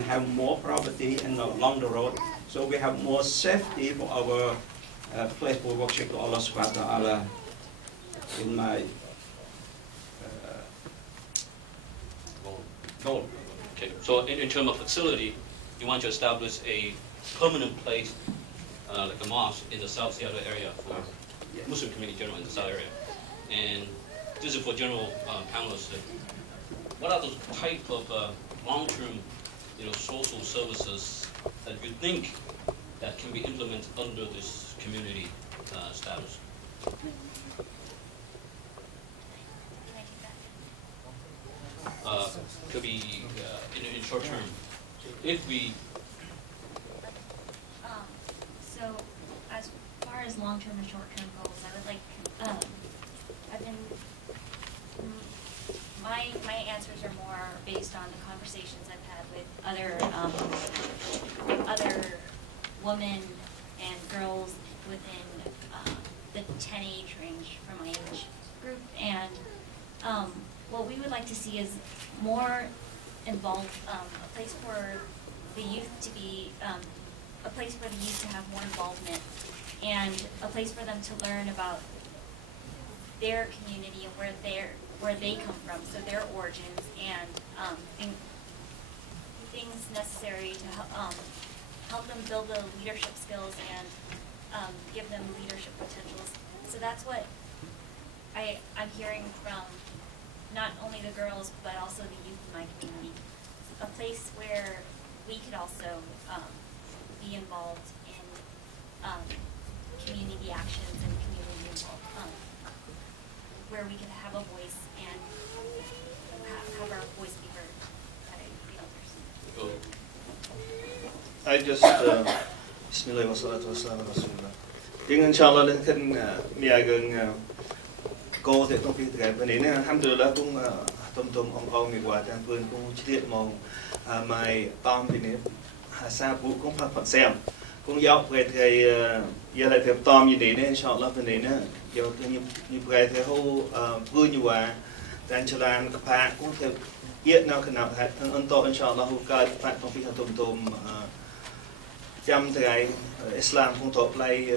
have more property and along the road, so we have more safety for our place for worship to Allah Subhanahu wa Taala. In my goal. Okay, so in terms of facility, you want to establish a permanent place like a mosque in the South Seattle area for Muslim community general in the South area, and this is for general panelists. What are those type of long-term, social services that you think that can be implemented under this community status? Could be in short term. If we so as far as long-term and short-term goals, I would like my answers are more based on the conversations I've had with other women and girls within the 10 age range from my age group, and what we would like to see is more involved, a place for the youth to be, a place for the youth to have more involvement, and a place for them to learn about their community and where they come from, so their origins, and things necessary to help them build the leadership skills and give them leadership potentials. So that's what I'm hearing from not only the girls, but also the youth in my community. A place where we could also be involved in community actions and community involvement, where we could have a voice and have our voice be heard by the elders. I just, Bismillah wa salatu wa salam ala Rasulullah. Tiếng inshallah lên thân miagang cô thì không biết cái vấn đề này, alhamdulillah cũng tôm ông người qua trang vườn cũng chi tiết mong mai tom thì này sa phụ cũng phát xem cũng dọc về thầy giờ lại thầy tom như thế này inshallah vấn đề nữa giờ như vậy thầy hô vui như vậy dan jalan ke Pak cũng thầy biết nào khả năng thằng to inshallah hô cái Pak không biết tôm chăm thầy Islam cũng thuộc lại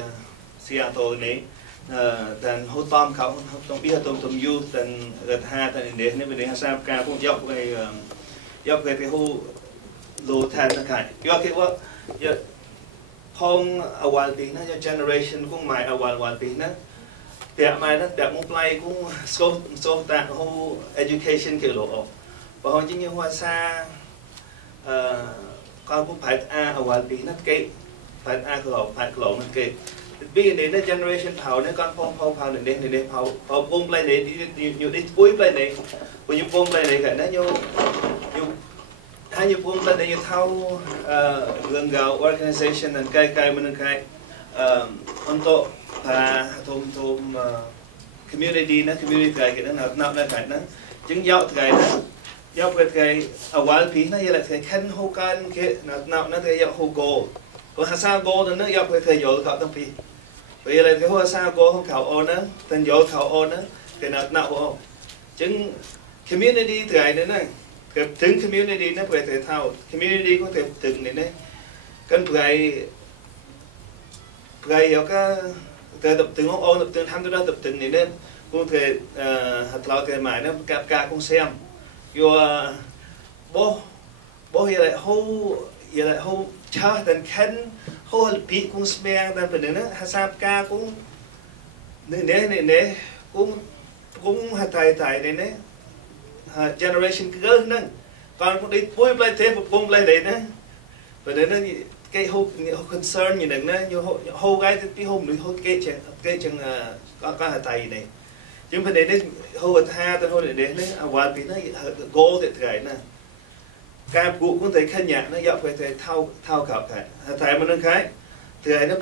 Seattle này dan hô tomเขาต้องbiết tôm youth dan gật ha dan để này vấn đề sa ca cũng dọc về thầy hô lô than tất cả do cáiว่าphong awal pin nó generation cũng mãi awal pin nóแบบmãi nóแบบมุกไลcũng so ta hô education kiểu lộ và họ chỉ như hoa sa con cũng phải awal pin nó cái phải phải lộ nó cái bây giờ này generation phao nó con phong phao để phao bom play này nhiều đi cuối play này bây giờ bom play này cái nó nhiều hai như pun tadi như tahu lembaga organisasi dan kai menekai untuk tom community kai kita nak kai na jeung yau kai na yau kai awal pi na ialah kai kan hokan ke nak kai yau hogo ko hasa go na yau kai yau ka tong pi bây giờ cái hoa sa go không khảo on á tên yau khảo on á cái nak ho jeung community kai naถึง community นะเพื่อเท่า community ก็ถึงนี่นะกันเพื่อเขาก็tậpถึงห้องtậpถึงทำตัวนั้นtậpถึงนี่นะcũngเพื่อเราเกิดใหม่นะการcũng xem do bố hiện lại hô cha đàn khăn hô bị cũng xem đàn phần nữa hasab ca cũng nè cũng thầy này nè generation girl nè còn cũng đi vui play thêm một vùng play đấy nè và đấy nó cái hô concern như này như hô gái cái hôm nữa hô cái chừng có hạt tay này nhưng mà đấy hô tha tên hô để đấy hoàn thì nó gỗ thì cái nè cái cụ cũng thấy khăn nhạc nó dọc về thấy thao khảo cái hạt tay mà nó cái thì nó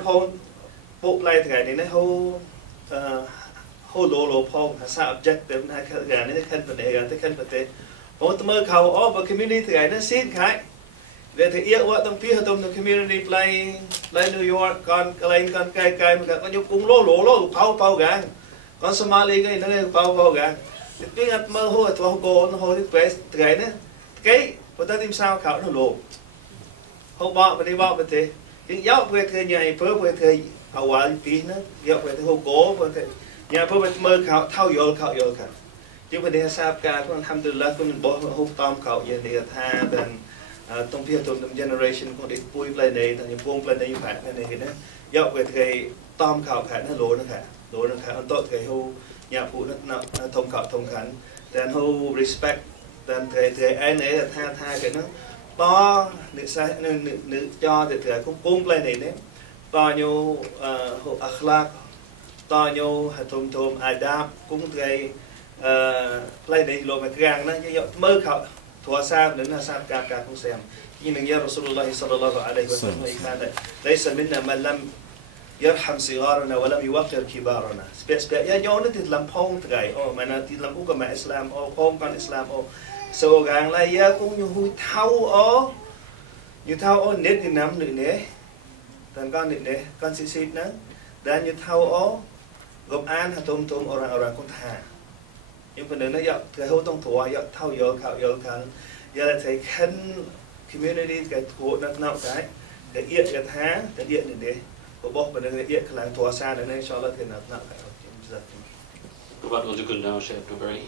hô play thì cái này nó hô lô phong sao object để hai cái này khăn vấn đề cái khăn vấn đề một tấm khảo ở community cái nó xin cái về thì yêu quá tấm phía tấm community play New York con cái mà con nhục cũng lô phao gang con Somali cái nó phao gang tiếng Anh mơ hô thua cô nó hô cái này cái người ta tìm sao khảo nó lô hậu bọ bên thế nhưng dạo về thế nhà phơi về thế hậu quả tí nữa dạo về thế hậu cố về thế nhà phơi về mơ khảo thao vô cả chứ về thế sao cả con tham từ lá con bỏ hậu tom khảo về thế tha dan trong phía trong generation con đi vui play này thằng những vuông play này phải này nữa dạo về thế tom khảo phải nó lố nó khá anh tốt cái hậu nhà phụ nó thông khảo thông khánh dan hậu respect dan thế anh ấy là tha cái nó to nữ cho thì cũng cung lên này đấy to nhiều hộ akhlaq to nhiều thôm adab cũng cái lên này lộ mặt gang nó như mơ khảo thua xa đến là xa cả cũng xem nhưng mình nhớ Rasulullah sallallahu alaihi wasallam đây ليس منا من لم يرحم صغارنا ولم يوقر كبارنا spesial ya do nó thì làm phong cái mà nó thì làm cũng cái Islam phong con Islam số gang là ya cũng như hui thâu như thâu nết thì nắm nữa nè thằng con nữa nè con xịt nữa đã như thâu gồm an hạt tôm orang con thà nhưng phần nữa nó dọc cái hậu tông thua dọc thâu vô khảo giờ là thấy khăn community cái thua nó nào cái yết cái thá cái điện nữa nè của bốc và cái yết cái làng thua xa nữa nên cho là thế nào phải Provide was a good now, Chef. Very.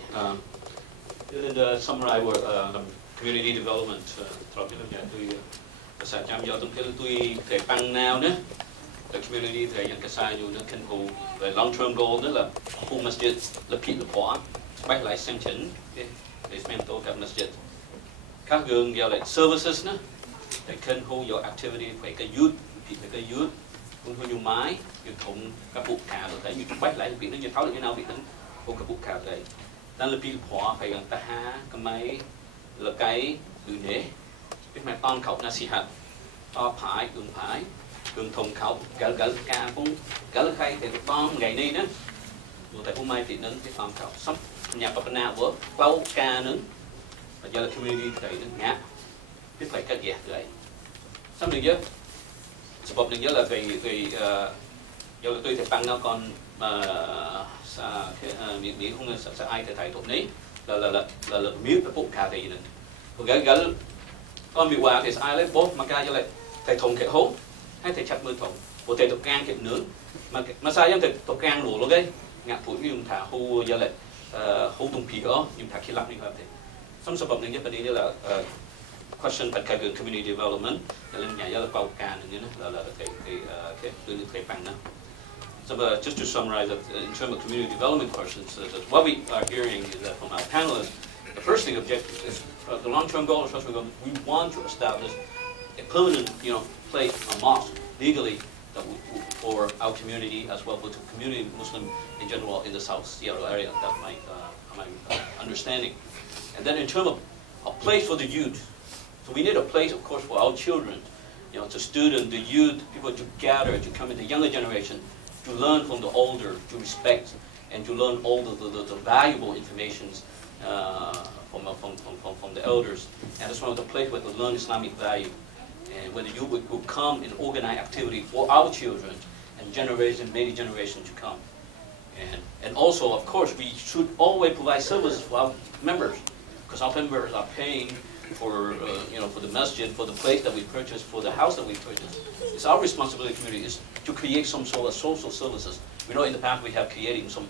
To summarize what community development throughout the xã Cham do tôi thấy thể tăng nào nữa the community thể những cái sai nhiều nữa cần hồ về long term goal đó là khu masjid là phi là phó bách lại xem chỉnh để xem tổ các masjid các gương giao lại services nữa để cần hồ your activity phải cái youth thì cái youth cũng hơi nhiều máy nhiều thùng các bộ cả rồi thấy nhiều bách lại bị nó như tháo được cái nào bị nó không các bộ cả đấy dan lebih puas yang tahan kemai lekai dunia, biết mà con khẩu nasihat, to phải đường thùng khẩu gỡ ca cũng gỡ khay thì con ngày nay đó, rồi tại hôm nay thì nâng cái con khẩu sắp nhà bậc na vợ bao ca nâng, và giờ là community thì nâng ngã, biết phải cái gì vậy, xong được chưa? Sebab được là vì giờ là tôi thể tăng nó còn Mỹ không sẽ ai thể thấy thuộc này là miếng cái bộ cà thì này, rồi gỡ con bị hòa thì ai lấy bốt mà ca cho lại thầy thùng cái hố hay thầy chặt mưa thùng, của thầy tục can cái nướng mà sao em thầy tục can lùa luôn đấy, ngạc phủi dùng thả hô giờ lại hô tung phì đó dùng thả khi lắp như vậy thì, xong sau này nhất là là question về cái community development, là nhà giờ là bao cà nữa là cái thầy bằng đó. So, just to summarize, in terms of community development questions, what we are hearing is that from our panelists, the first thing objective is the long-term goal. We want to establish a permanent, place, a mosque, legally, for our community as well, but the community Muslim in general in the South Seattle area. That's my understanding. And then in terms of a place for the youth, so we need a place, of course, for our children, to students, the youth, people to gather, to come in the younger generation, to learn from the older, to respect, and to learn all the valuable information from the elders. And that's one of the place where to learn Islamic value. And whether you will come and organize activity for our children and many generations to come. And also, of course, we should always provide services for our members, because our members are paying for for the masjid, for the place that we purchase, for the house that we purchase. It's our responsibility, community, is to create some sort of social services. We know in the past we have created some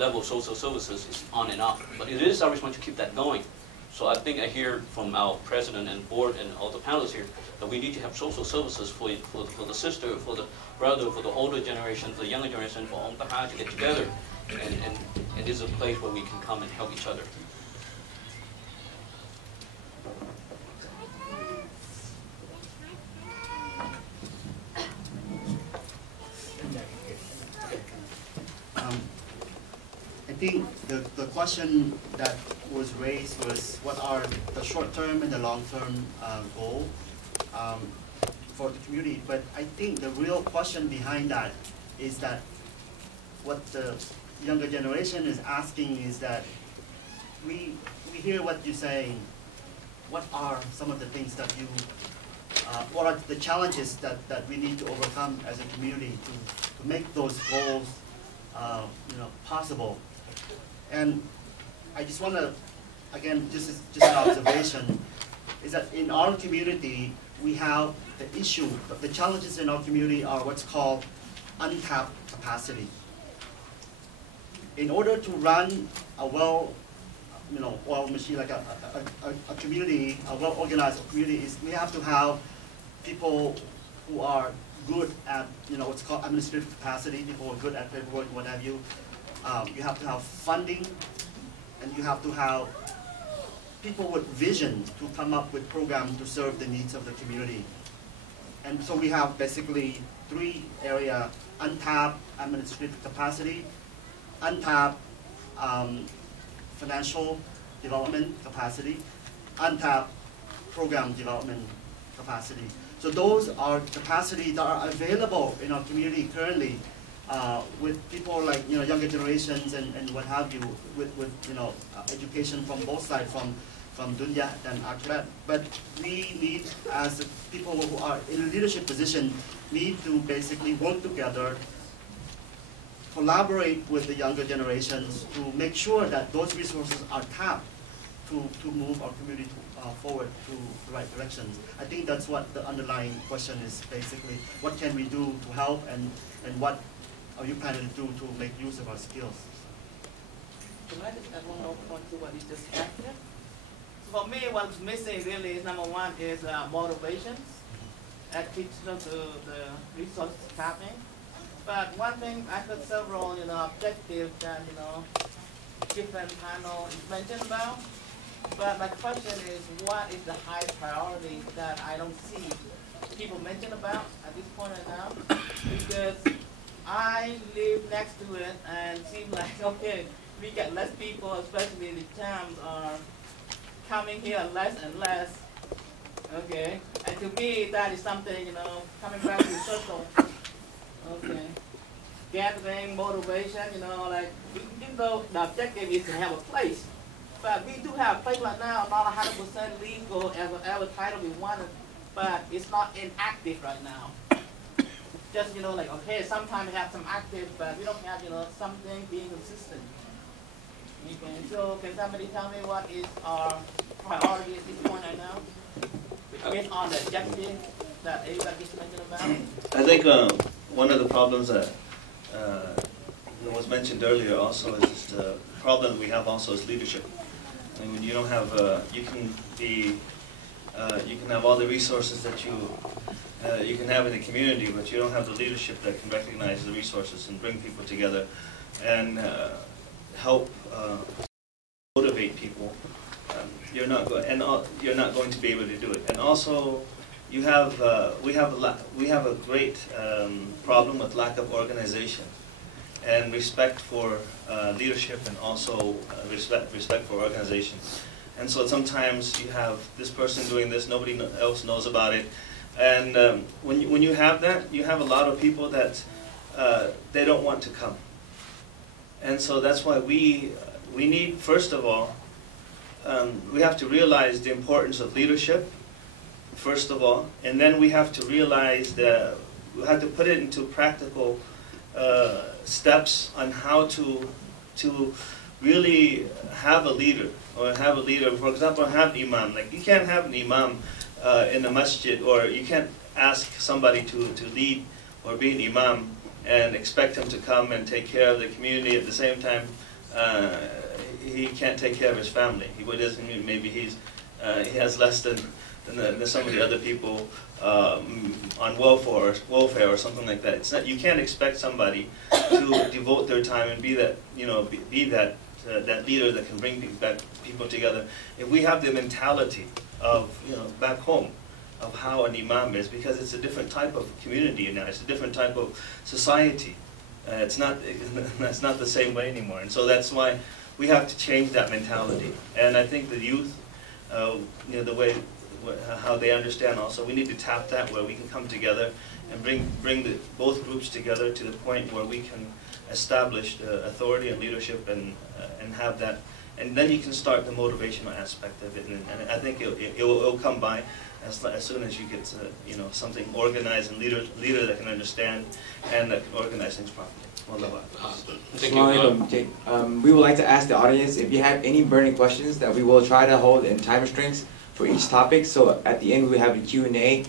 level of social services on and off, but it is our responsibility to keep that going. So I think I hear from our president and board and all the panelists here that we need to have social services for the sister, for the brother, for the older generation, for the younger generation, for all the to get together, and this is a place where we can come and help each other. I think the question that was raised was what are the short-term and the long-term goal for the community. But I think the real question behind that is that what the younger generation is asking is that we hear what you're saying. What are some of the things that what are the challenges that we need to overcome as a community to make those goals possible? And I just want to, again, just an observation. is that in our community, we have the issue, the challenges in our community are what's called untapped capacity. In order to run a oil machine, like a community, a well-organized community, we have to have people who are good at, what's called administrative capacity, people who are good at paperwork, what have you. You have to have funding, and you have to have people with vision to come up with programs to serve the needs of the community. And so we have basically 3 areas: untapped administrative capacity, untapped financial development capacity, untapped program development capacity. So those are capacities that are available in our community currently with people like younger generations and what have you, with education from both sides, from Dunya and Akhirat. But we need, as people who are in a leadership position, need to basically work together, collaborate with the younger generations to make sure that those resources are tapped to move our community forward to the right directions. I think that's what the underlying question is basically. What can we do to help, and what are you planning to do to make use of our skills? Can I just add one more point to what you just asked? So for me, what's missing really is, number one, is motivations that keeps the resources happening. But one thing, I heard several objectives that different panel is mentioned about. But my question is, what is the high priority that I don't see people mention about at this point right now? Because I live next to it and it seems like, okay, we get less people, especially the Chams are coming here less and less. Okay, and to me that is something, coming back to social. Okay, gathering, motivation, like, even though the objective is to have a place. But we do have a place right now, not 100% legal as whatever title we wanted, but it's not inactive right now. Just, like, okay, sometimes we have some active, but we don't have, something being consistent. Okay, so can somebody tell me what is our priority at this point right now? Based on the objective that everybody just mentioned about? I think one of the problems that was mentioned earlier also is just the problem we have also is leadership. I mean, when you don't have, you can have all the resources that you can have in the community, but you don't have the leadership that can recognize the resources and bring people together and help motivate people. You're not going to be able to do it. And also, we have a great problem with lack of organization and respect for leadership, and also respect for organization. And so sometimes you have this person doing this, nobody else knows about it. And when you have that, you have a lot of people that they don't want to come. And so that's why we need, first of all, we have to realize the importance of leadership, first of all, and then we have to realize that we have to put it into practical steps on how to really have a leader, or have a leader. For example, have an imam. Like, you can't have an imam in a masjid, or you can't ask somebody to lead or be an imam and expect him to come and take care of the community at the same time. He can't take care of his family. Maybe he has less than some of the other people on welfare or something like that. It's not, you can't expect somebody to devote their time and be that that leader that can bring people together. If we have the mentality of back home of how an imam is, because it's a different type of community now, it's a different type of society. It's not the same way anymore, and so that's why we have to change that mentality. And I think the youth, the way how they understand also, we need to tap that where we can come together and bring both groups together to the point where we can establish authority and leadership and have that, and then you can start the motivational aspect of it, and I think it'll come by as soon as you get something organized and leader that can understand and that can organize things properly. Thank you. We would like to ask the audience if you have any burning questions that we will try to hold in time restraints for each topic. So at the end we have a Q&A.